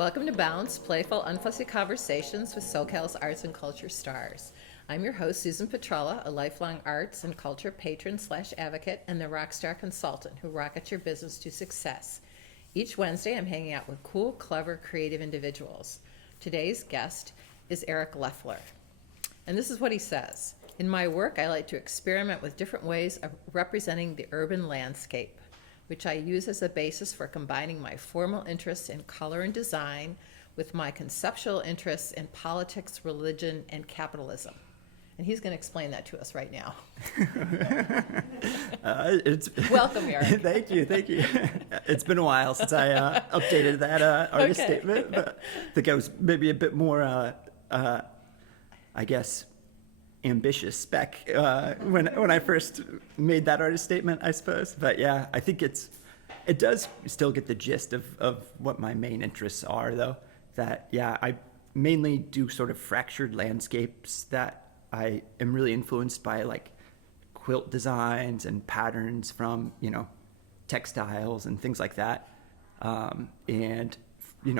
Welcome to Bounce, playful, unfussy conversations with SoCal's arts and culture stars. I'm your host, Susan Petrella, a lifelong arts and culture patron / advocate and the rockstar consultant who rockets your business to success. Each Wednesday, I'm hanging out with cool, clever, creative individuals. Today's guest is Eric Leffler. And this is what he says. In my work, I like to experiment with different ways of representing the urban landscape, which I use as a basis for combining my formal interests in color and design with my conceptual interests in politics, religion, and capitalism. And he's going to explain that to us right now. Welcome, Eric. Thank you. It's been a while since I updated that artist statement, but I think I was maybe a bit more, I guess, ambitious spec when I first made that artist statement, I suppose. But yeah, I think it does still get the gist of what my main interests are, though. That yeah, I mainly do sort of fractured landscapes that I am really influenced by, like quilt designs and patterns from textiles and things like that, and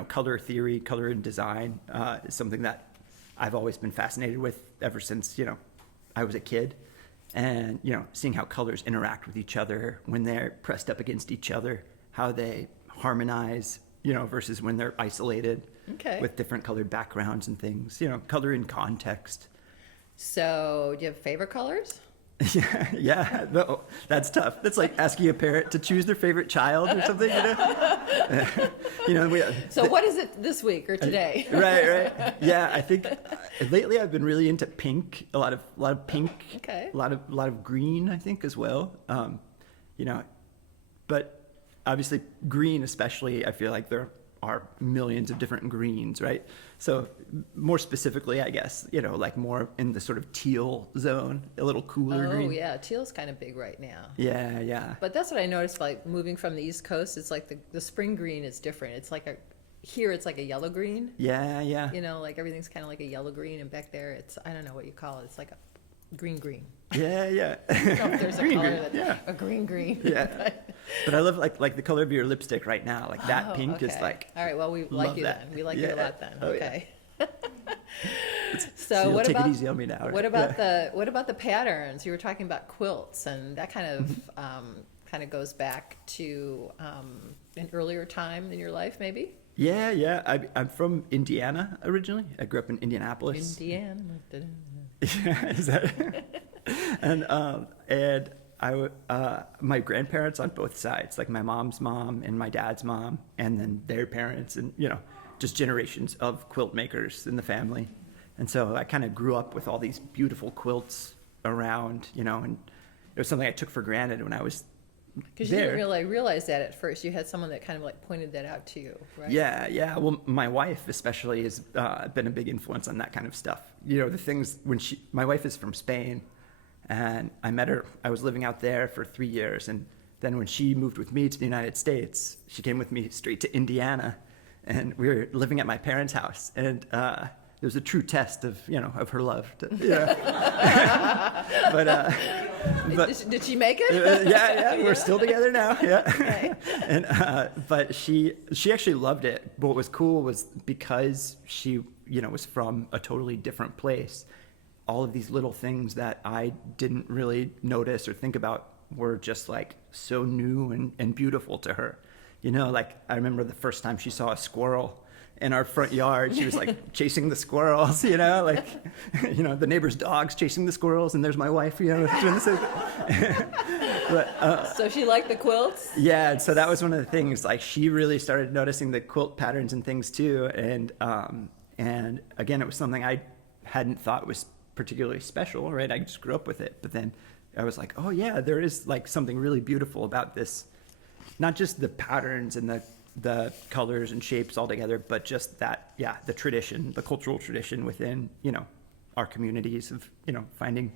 color theory, color and design is something that I've always been fascinated with ever since, I was a kid. And, seeing how colors interact with each other when they're pressed up against each other, how they harmonize, versus when they're isolated with different colored backgrounds and things, color in context. So, do you have favorite colors? Yeah, no, that's tough. That's like asking a parent to choose their favorite child or something, So what is it this week or today? Right. Yeah, I think lately I've been really into pink. A lot of pink. Okay. A lot of green, I think, as well. But obviously green, especially, I feel like there are millions of different greens, right? So more specifically, I guess, like more in the sort of teal zone, a little cooler green. Oh yeah, teal's kind of big right now. Yeah. But that's what I noticed, like moving from the East Coast, it's like the spring green is different. It's like here it's like a yellow green. Yeah. Like everything's kind of like a yellow green, and back there it's, I don't know what you call it. It's like a green. Yeah. I don't know if there's a color green. that's a green. Yeah. But I love like the color of your lipstick right now. Like that pink is like. All right. Well, we like you that. then. We like you a lot then. Oh, okay. Yeah. So what take about it easy on me now? Right? What about the patterns? You were talking about quilts, and that kind of goes back to an earlier time in your life, maybe. Yeah. I'm from Indiana originally. I grew up in Indianapolis. Indiana. Yeah, is that? And my grandparents on both sides, like my mom's mom and my dad's mom, and then their parents, and just generations of quilt makers in the family. And so I kind of grew up with all these beautiful quilts around, and it was something I took for granted when I was because you didn't really realize that at first. You had someone that kind of like pointed that out to you, right? Yeah. Well, my wife especially has been a big influence on that kind of stuff. The things my wife is from Spain, and I met her. I was living out there for 3 years, and then when she moved with me to the United States, she came with me straight to Indiana, and we were living at my parents' house, and it was a true test of her love. But did she make it? Yeah, we're still together now. Yeah, okay. And but she actually loved it. But what was cool was because she was from a totally different place. All of these little things that I didn't really notice or think about were just like so new and beautiful to her. Like I remember the first time she saw a squirrel in our front yard. She was like chasing the squirrels, like the neighbor's dogs chasing the squirrels, and there's my wife, doing the same thing. But, so she liked the quilts? Yeah, and so that was one of the things. Like she really started noticing the quilt patterns and things too, and again, it was something I hadn't thought was particularly special, right? I just grew up with it, but then I was like, oh yeah, there is like something really beautiful about this, not just the patterns and the colors and shapes all together, but just that, the tradition, the cultural tradition within, our communities of, finding,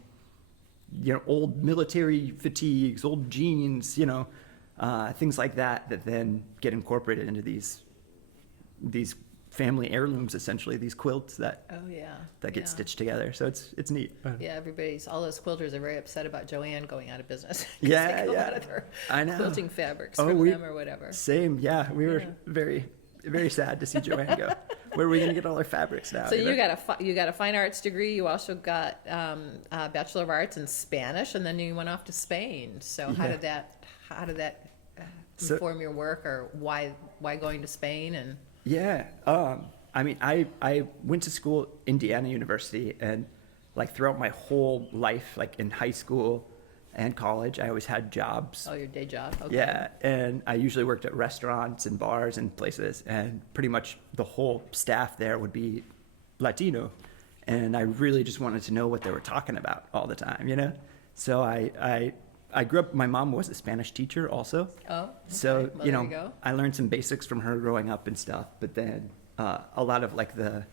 old military fatigues, old jeans, things like that then get incorporated into these family heirlooms, essentially, these quilts that get stitched together. So it's neat. Yeah, all those quilters are very upset about Joanne going out of business. Yeah, they a lot of their I know. quilting fabrics from them or whatever. Same, yeah. We were very very sad to see Joanne go. Where are we going to get all our fabrics now? So you got a fine arts degree. You also got a Bachelor of Arts in Spanish, and then you went off to Spain. So how did that inform your work, or why going to Spain? And yeah, I mean, I went to school, Indiana University, and like throughout my whole life, like in high school and college, I always had jobs. Oh, your day job? Okay. Yeah, and I usually worked at restaurants and bars and places, and pretty much the whole staff there would be Latino, and I really just wanted to know what they were talking about all the time, you know? So I grew up, my mom was a Spanish teacher also. Oh, okay. So, Well, you there know, go. I learned some basics from her growing up and stuff, but then a lot of like the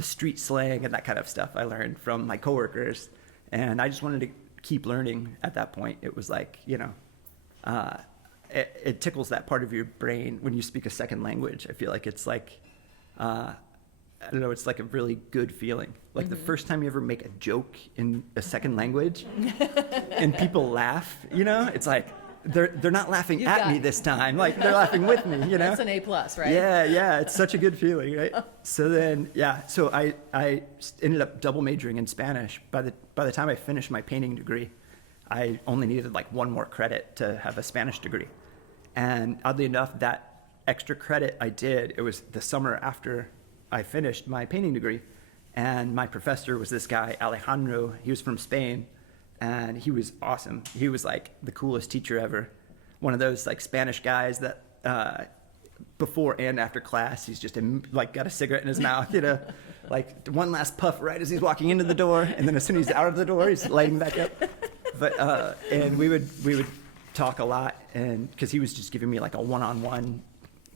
street slang and that kind of stuff I learned from my coworkers, and I just wanted to keep learning at that point. It was like, you know, it tickles that part of your brain when you speak a second language. I feel like it's like, I don't know, it's like a really good feeling. Like the first time you ever make a joke in a second language and people laugh, you know, it's like, they're not laughing at me this time. Like they're laughing with me, you know? That's an A+, right? Yeah. It's such a good feeling, right? So then, so I ended up double majoring in Spanish. By the time I finished my painting degree, I only needed like one more credit to have a Spanish degree. And oddly enough, that extra credit I did, it was the summer after I finished my painting degree. And my professor was this guy, Alejandro. He was from Spain. And he was awesome. He was like the coolest teacher ever. One of those like Spanish guys that before and after class, he's just like got a cigarette in his mouth, you know, like one last puff right as he's walking into the door, and then as soon as he's out of the door, he's lighting back up. But and we would talk a lot, and because he was just giving me like a one-on-one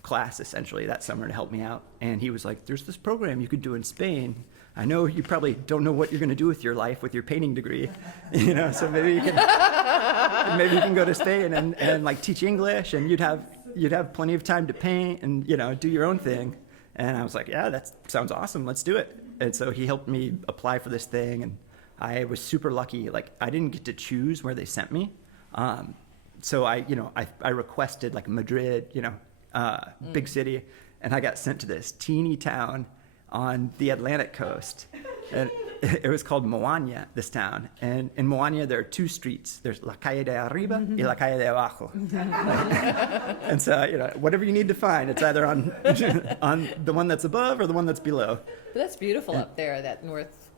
class essentially that summer to help me out, and he was like, "There's this program you could do in Spain. I know you probably don't know what you're going to do with your life with your painting degree, you know, so maybe you can go to Spain and like teach English, and you'd have plenty of time to paint and, you know, do your own thing." And I was like, yeah, that sounds awesome. Let's do it. And so he helped me apply for this thing, and I was super lucky. Like I didn't get to choose where they sent me. So I requested like Madrid, you know, big city, and I got sent to this teeny town on the Atlantic coast, and it was called Moaña, this town. And in Moaña, there are two streets. There's La Calle de Arriba y La Calle de Abajo. And so, you know, whatever you need to find, it's either on the one that's above or the one that's below. But that's beautiful up there, that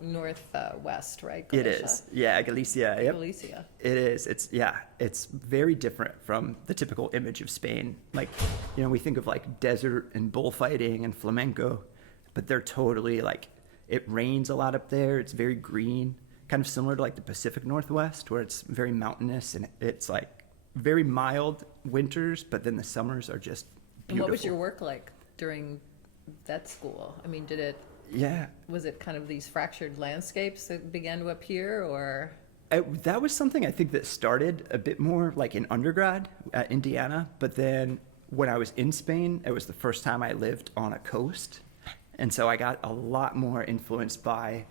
northwest, right? It Galicia? is, yeah, Galicia. Yep. Galicia. It is. It's very different from the typical image of Spain. Like, you know, we think of like desert and bullfighting and flamenco, but they're totally like, it rains a lot up there. It's very green, kind of similar to like the Pacific Northwest, where it's very mountainous, and it's like very mild winters, but then the summers are just beautiful. And what was your work like during that school? I mean, was it kind of these fractured landscapes that began to appear, or? That was something I think that started a bit more like in undergrad at Indiana, but then when I was in Spain, it was the first time I lived on a coast. And so I got a lot more influenced by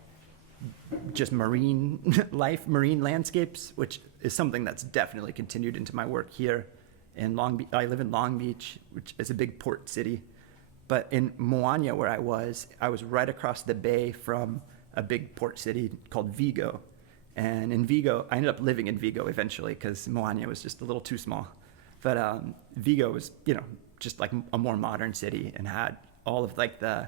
just marine life, marine landscapes, which is something that's definitely continued into my work here in Long Beach. I live in Long Beach, which is a big port city. But in Moaña, where I was right across the bay from a big port city called Vigo. And in Vigo, I ended up living in Vigo eventually because Moaña was just a little too small. But Vigo was, you know, just like a more modern city and had all of like the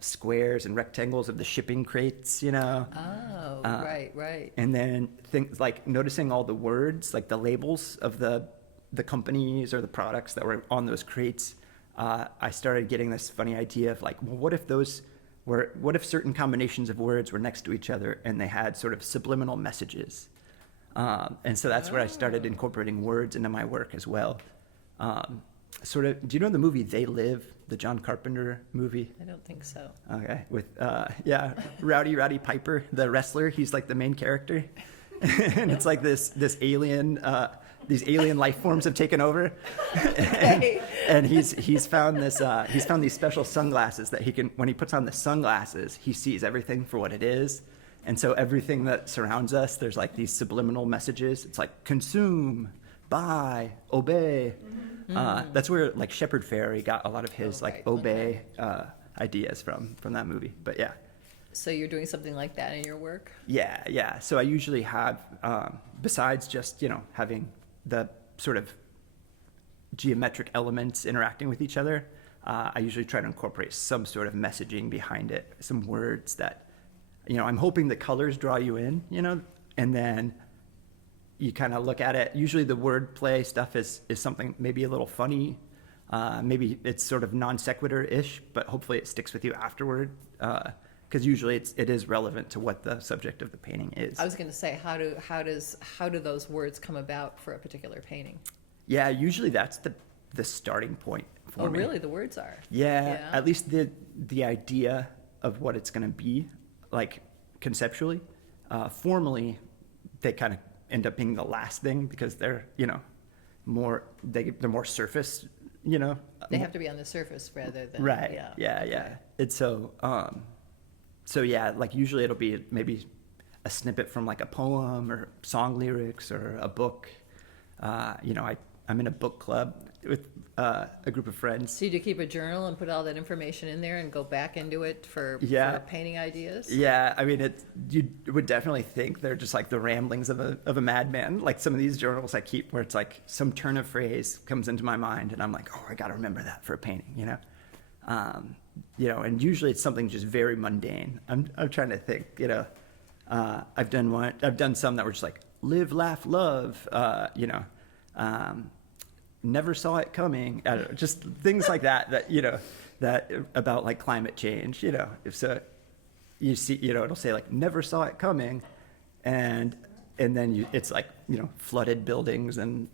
squares and rectangles of the shipping crates, you know. Oh, right. And then things like noticing all the words, like the labels of the companies or the products that were on those crates. I started getting this funny idea of like, well, what if certain combinations of words were next to each other and they had sort of subliminal messages? And so that's where I started incorporating words into my work as well. Do you know the movie They Live, the John Carpenter movie? I don't think so. Okay, with Rowdy Piper, the wrestler. He's like the main character, and it's like this alien. These alien life forms have taken over, and he's found these special sunglasses that he can. When he puts on the sunglasses, he sees everything for what it is. And so everything that surrounds us, there's like these subliminal messages. It's like consume, buy, obey. That's where like Shepard Fairey got a lot of his Oh, like right. obey ideas from that movie. But yeah. So you're doing something like that in your work? Yeah. So I usually have, besides just, having the sort of geometric elements interacting with each other, I usually try to incorporate some sort of messaging behind it, some words that, I'm hoping the colors draw you in, and then you kind of look at it. Usually the wordplay stuff is something maybe a little funny. Maybe it's sort of non sequitur-ish, but hopefully it sticks with you afterward. Because usually it is relevant to what the subject of the painting is. I was going to say, how do those words come about for a particular painting? Yeah, usually that's the starting point for me. Oh, really? The words are? Yeah, at least the idea of what it's going to be, like conceptually. Formally, they kind of end up being the last thing because they're they're more surface. They have to be on the surface rather than right. Yeah. It's so yeah, like usually it'll be maybe a snippet from like a poem or song lyrics or a book. I'm in a book club with a group of friends. So you do keep a journal and put all that information in there and go back into it for painting ideas? Yeah, I mean, you would definitely think they're just like the ramblings of a madman. Like some of these journals I keep where it's like some turn of phrase comes into my mind and I'm like, oh, I got to remember that for a painting, and usually it's something just very mundane. I'm trying to think, I've done some that were just like live, laugh, love, never saw it coming. I don't know, just things like that that about like climate change, if so you see, it'll say like never saw it coming. And then it's like, flooded buildings and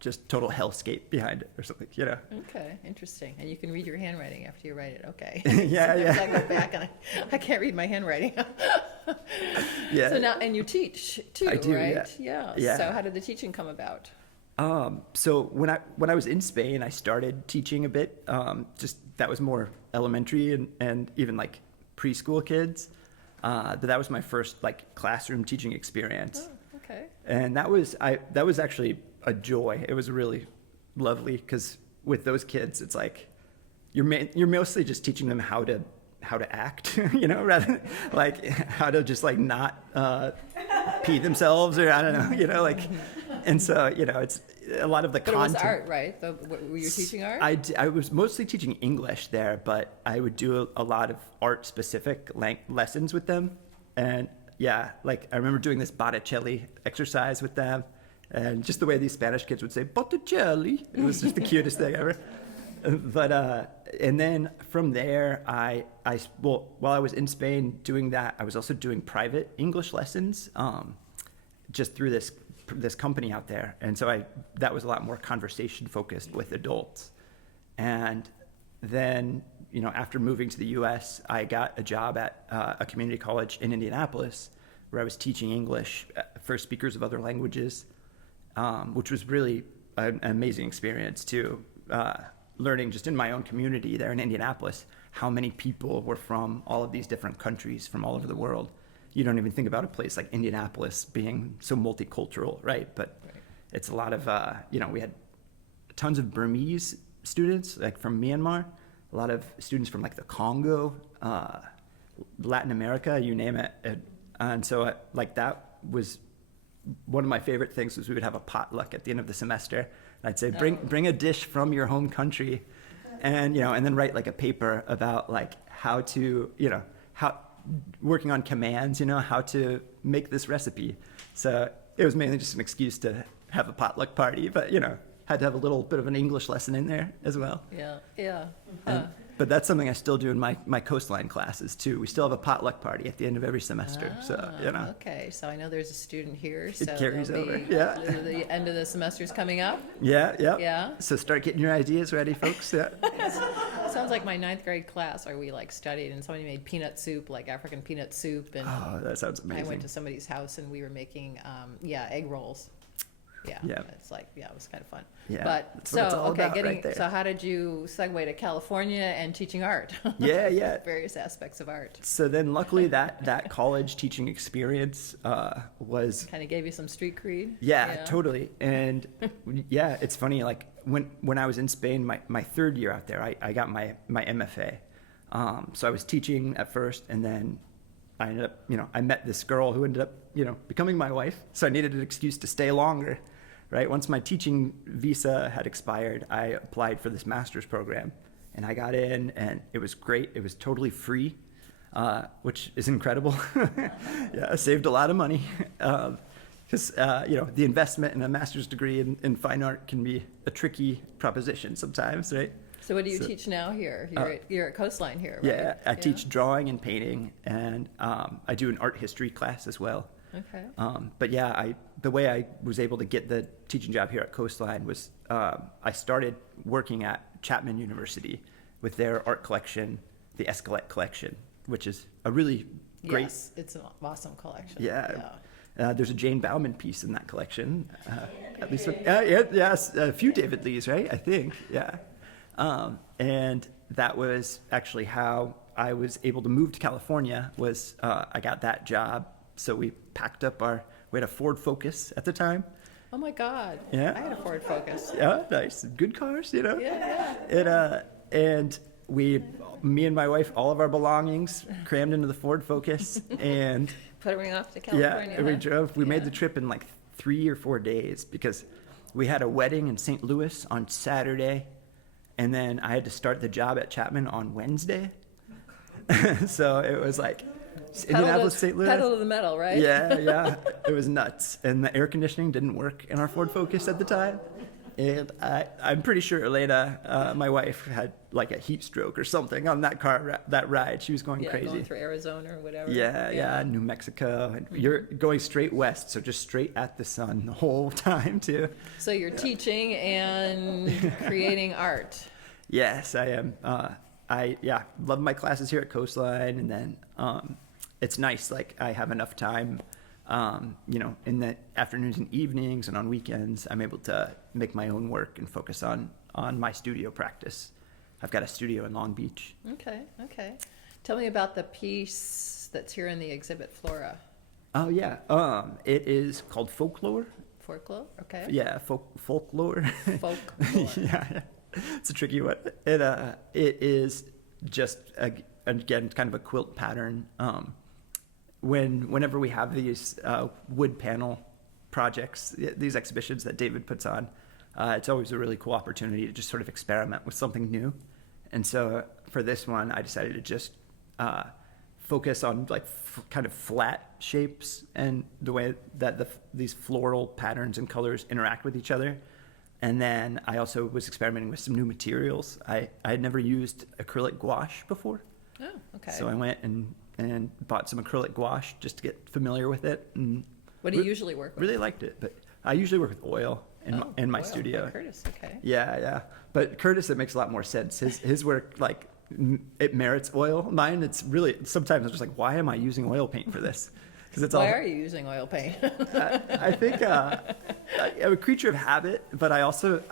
just total hellscape behind it or something, Okay, interesting. And you can read your handwriting after you write it. Okay. Yeah. I go back and I can't read my handwriting. Yeah. So now, and you teach too, I do, right? Yeah. So how did the teaching come about? So when I was in Spain, I started teaching a bit. Just that was more elementary and even like preschool kids. But that was my first like classroom teaching experience. Oh, okay. And that was actually a joy. It was really lovely because with those kids, it's like you're mostly just teaching them how to act, rather than like how to just like not pee themselves or I don't know, like. And so, it's a lot of the But content. it was art, right? Were you teaching art? I was mostly teaching English there, but I would do a lot of art-specific lessons with them. And yeah, like I remember doing this Botticelli exercise with them. And just the way these Spanish kids would say, Botticelli. It was just the cutest thing ever. But, and then from there, while I was in Spain doing that, I was also doing private English lessons just through this company out there. And so that was a lot more conversation focused with adults. And then, after moving to the US, I got a job at a community college in Indianapolis where I was teaching English for speakers of other languages, which was really an amazing experience too. Learning just in my own community there in Indianapolis, how many people were from all of these different countries from all over the world. You don't even think about a place like Indianapolis being so multicultural, right? But it's a lot of, we had tons of Burmese students, like from Myanmar, a lot of students from like the Congo, Latin America, you name it. And so like that was one of my favorite things was we would have a potluck at the end of the semester. And I'd say, bring a dish from your home country and, and then write like a paper about like how to, working on commands, how to make this recipe. So it was mainly just an excuse to have a potluck party, but, had to have a little bit of an English lesson in there as well. Yeah. But that's something I still do in my coastline classes too. We still have a potluck party at the end of every semester. Okay, so I know there's a student here. So it carries over. The end of the semester's coming up. Yeah. So start getting your ideas ready, folks. Yeah. Sounds like my 9th grade class where we like studied and somebody made peanut soup, like African peanut soup. And that sounds amazing. I went to somebody's house and we were making, egg rolls. Yeah. Yeah. It's like, yeah, it was kind of fun. Yeah, But that's what it's all about right there. so how did you segue to California and teaching art? Yeah. Various aspects of art. So then luckily that college teaching experience was Kind of gave you some street creed. yeah, totally. And yeah, it's funny, like when I was in Spain, my third year out there, I got my MFA. So I was teaching at first, and then I ended up, I met this girl who ended up, becoming my wife. So I needed an excuse to stay longer, right? Once my teaching visa had expired, I applied for this master's program, and I got in, and it was great. It was totally free, which is incredible. Yeah, I saved a lot of money. Because, the investment in a master's degree in fine art can be a tricky proposition sometimes, right? So what do you teach now here? You're at Coastline here, right? Yeah, I teach drawing and painting, and I do an art history class as well. Okay. But yeah, the way I was able to get the teaching job here at Coastline was I started working at Chapman University with their art collection, the Escalette collection, which is a really great... Yes, it's an awesome collection. Yeah. There's a Jane Bauman piece in that collection, at least. Yes, a few David Lees, right? I think, yeah. And that was actually how I was able to move to California. Was I got that job, so we packed up we had a Ford Focus at the time. Oh my God. Yeah. I had a Ford Focus. Yeah, nice, good cars, Yeah. And me and my wife, all of our belongings crammed into the Ford Focus, and Putting off to California. yeah, we drove. We made the trip in like 3 or 4 days because we had a wedding in St. Louis on Saturday, and then I had to start the job at Chapman on Wednesday. So it was like Indianapolis, St. Louis. Pedal to the metal, right? Yeah. It was nuts. And the air conditioning didn't work in our Ford Focus at the time. And I'm pretty sure Elena, my wife, had like a heat stroke or something on that that ride. She was going crazy. Going through Arizona or whatever. Yeah, New Mexico. And you're going straight west, so just straight at the sun the whole time, too. So you're teaching and creating art. Yes, I am. I love my classes here at Coastline, and then it's nice. Like I have enough time, in the afternoons and evenings and on weekends. I'm able to make my own work and focus on my studio practice. I've got a studio in Long Beach. Okay. Tell me about the piece that's here in the exhibit, Flora. Oh yeah, it is called Folklore. Folklore. Okay. Yeah, folklore. Folklore. Yeah. It's a tricky one. It is just again kind of a quilt pattern. Whenever we have these wood panel projects, these exhibitions that David puts on, it's always a really cool opportunity to just sort of experiment with something new. And so for this one, I decided to just focus on like kind of flat shapes and the way that these floral patterns and colors interact with each other. And then I also was experimenting with some new materials. I had never used acrylic gouache before. Oh, okay. So I went and bought some acrylic gouache just to get familiar with it. And what do you usually work with? Really liked it, but I usually work with oil in my oil. studio. Oh, Curtis, okay. Yeah. But Curtis, it makes a lot more sense. His work, like, it merits oil. Mine, it's really, sometimes I'm just like, why am I using oil paint for this? Because it's Why are you using oil paint? I think I'm a creature of habit, but I also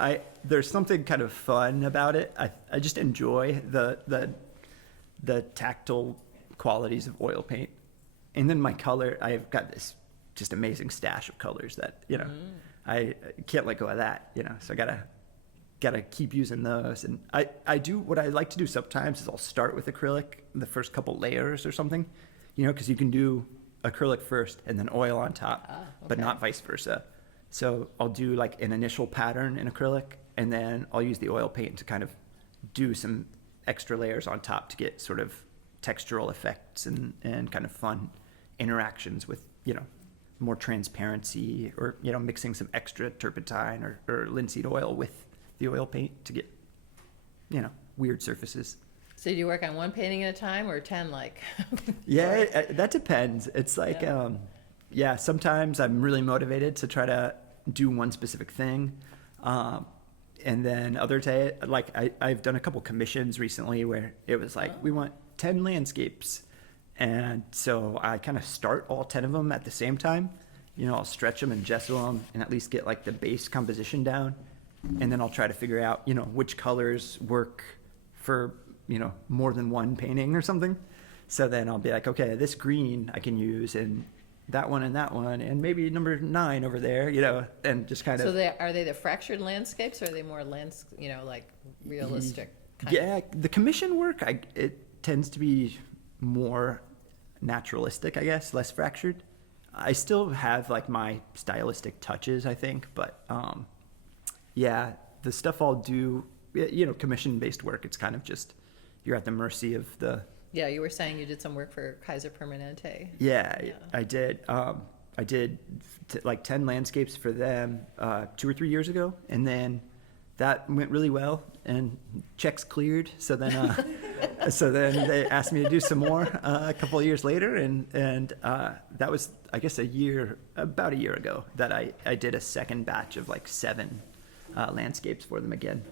there's something kind of fun about it. I just enjoy the tactile qualities of oil paint, and then my color. I've got this just amazing stash of colors that I can't let go of that. So I gotta keep using those. And I do what I like to do sometimes is I'll start with acrylic, the first couple layers or something, because you can do acrylic first and then oil on top, but not vice versa. So I'll do like an initial pattern in acrylic, and then I'll use the oil paint to kind of do some extra layers on top to get sort of textural effects and kind of fun interactions with, more transparency, or, mixing some extra turpentine or linseed oil with the oil paint to get, weird surfaces. So do you work on one painting at a time or 10 like? Yeah, that depends. It's like, sometimes I'm really motivated to try to do one specific thing. And then other day, like I've done a couple commissions recently where it was like, we want 10 landscapes. And so I kind of start all 10 of them at the same time. I'll stretch them and gesso them and at least get like the base composition down. And then I'll try to figure out, which colors work for, more than one painting or something. So then I'll be like, okay, this green I can use and that one and maybe number 9 over there, and just kind of. So are they the fractured landscapes, or are they more like realistic? Yeah, the commission work, it tends to be more naturalistic, I guess, less fractured. I still have like my stylistic touches, I think, but yeah, the stuff I'll do, commission-based work, it's kind of just, you're at the mercy of the. Yeah, you were saying you did some work for Kaiser Permanente. Yeah. I did. I did like 10 landscapes for them 2 or 3 years ago, and then that went really well and checks cleared. So then, they asked me to do some more a couple of years later, and that was, I guess, about a year ago that I did a second batch of like 7 landscapes for them again.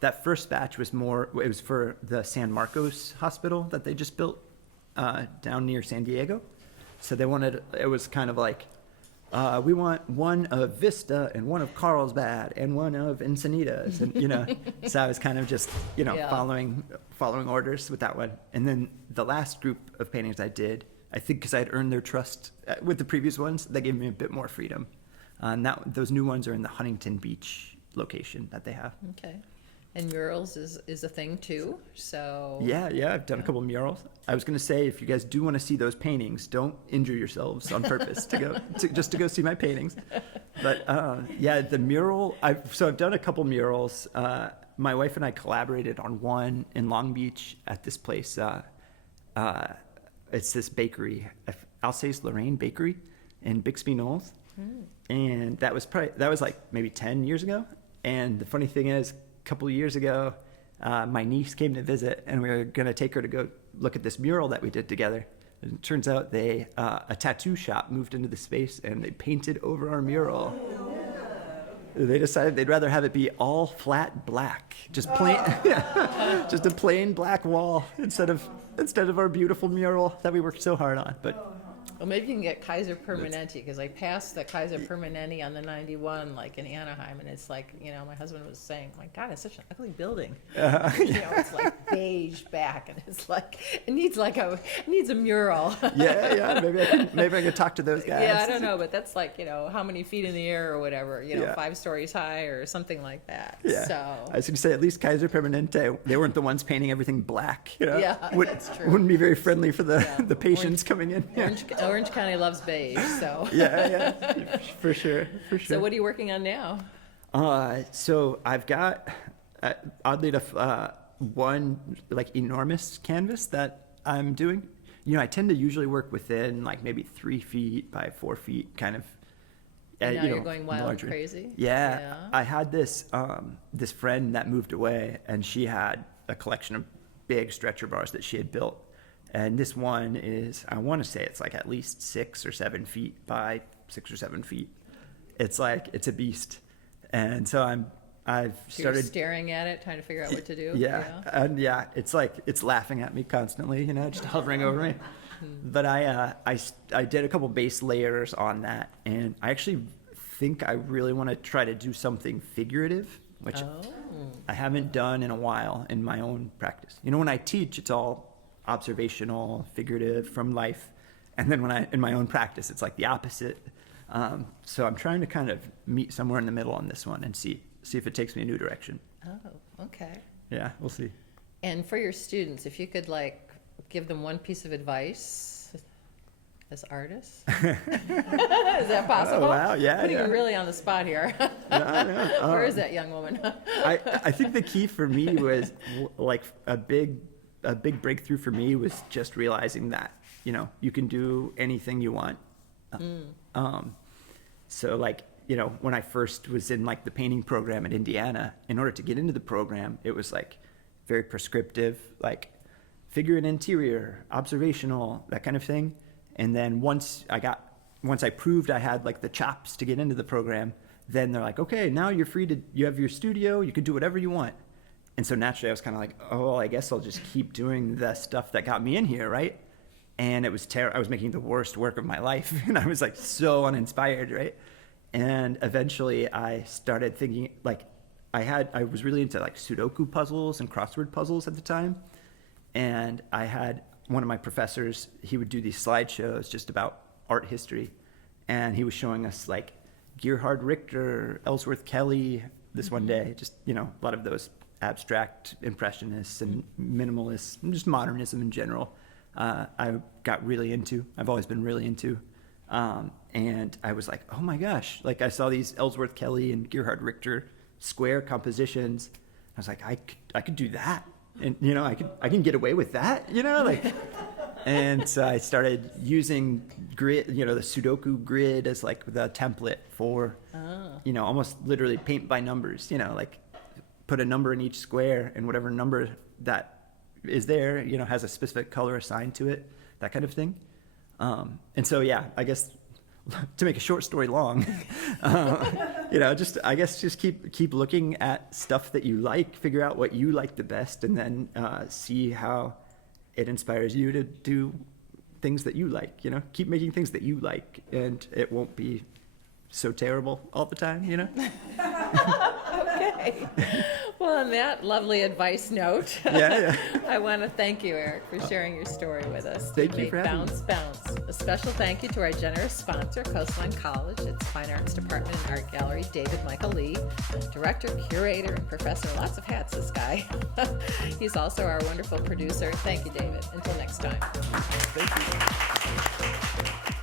That first batch was it was for the San Marcos hospital that they just built down near San Diego. So it was kind of like, we want one of Vista and one of Carlsbad and one of Encinitas, and so I was kind of just following orders with that one. And then the last group of paintings I did, I think because I had earned their trust with the previous ones, they gave me a bit more freedom. Those new ones are in the Huntington Beach location that they have. Okay. And murals is a thing too, so. Yeah, I've done a couple of murals. I was going to say, if you guys do want to see those paintings, don't injure yourselves on purpose just to go see my paintings. But yeah, the mural, I've done a couple murals. My wife and I collaborated on one in Long Beach at this place. It's this bakery, Alsace Lorraine Bakery in Bixby Knolls. And that was like maybe 10 years ago. And the funny thing is, couple of years ago, my niece came to visit, and we were going to take her to go look at this mural that we did together. And it turns out a tattoo shop moved into the space, and they painted over our mural. They decided they'd rather have it be all flat black, just plain, just a plain black wall instead of our beautiful mural that we worked so hard on. But. Well, maybe you can get Kaiser Permanente, because I passed the Kaiser Permanente on the 91, like in Anaheim, and it's like, my husband was saying, my God, it's such an ugly building. It's like beige back, and it's like, it needs a mural. Yeah, maybe I could talk to those guys. Yeah, I don't know, but that's like, how many feet in the air or whatever, 5 stories high or something like that. Yeah. So. I was going to say, at least Kaiser Permanente, they weren't the ones painting everything black. Yeah, that's true. Wouldn't be very friendly for the patients coming in. Orange County loves beige, so. Yeah, for sure. So what are you working on now? So I've got, oddly enough, one like enormous canvas that I'm doing. I tend to usually work within like maybe 3 feet by 4 feet, kind of. And now you're going wild and crazy? Yeah. I had this friend that moved away, and she had a collection of big stretcher bars that she had built. And this one is, I want to say it's like at least 6 or 7 feet by 6 or 7 feet. It's a beast. And so I've started. You're staring at it, trying to figure out what to do. Yeah. And it's laughing at me constantly, just hovering over me. But I did a couple base layers on that, and I actually think I really want to try to do something figurative, which I haven't done in a while in my own practice. When I teach, it's all observational, figurative, from life. And then in my own practice, it's like the opposite. So I'm trying to kind of meet somewhere in the middle on this one and see if it takes me a new direction. Oh, okay. Yeah, we'll see. And for your students, if you could give them one piece of advice as artists, is that possible? Oh, wow, yeah. Putting you really on the spot here. No. Where is that young woman? I think the key for me was like a big breakthrough for me was just realizing that, you can do anything you want. So when I first was in like the painting program at Indiana, in order to get into the program, it was like very prescriptive, like figure an interior, observational, that kind of thing. And then once I proved I had like the chops to get into the program, then they're like, okay, now you're free you have your studio, you can do whatever you want. And so naturally I was kind of like, oh, I guess I'll just keep doing the stuff that got me in here, right? and it was terrible. I was making the worst work of my life, and I was like so uninspired, right? And eventually I started thinking, like, I was really into like Sudoku puzzles and crossword puzzles at the time. And I had one of my professors, he would do these slideshows just about art history. And he was showing us like Gerhard Richter, Ellsworth Kelly this one day, just, you know, a lot of those abstract impressionists and minimalists, and just modernism in general. I got really into, I've always been really into. And I was like, oh my gosh, like I saw these Ellsworth Kelly and Gerhard Richter square compositions. I was like, I could do that. And, you know, I can get away with that, you know, like, and so I started using grid, you know, the Sudoku grid as like the template for, you know, almost literally paint by numbers, you know, like put a number in each square, and whatever number that is there, you know, has a specific color assigned to it, that kind of thing. And so, yeah, I guess to make a short story long, you know, just keep looking at stuff that you like, figure out what you like the best, and then see how it inspires you to do things that you like, you know, keep making things that you like, and it won't be so terrible all the time, you know? Okay. Well, on that lovely advice note, Yeah. I want to thank you, Eric, for sharing your story with us. Thank you for having me. Bounce. A special thank you to our generous sponsor, Coastline College, its Fine Arts Department and Art Gallery, David Michael Lee, director, curator, and professor. Lots of hats, this guy. He's also our wonderful producer. Thank you, David. Until next time. Thank you.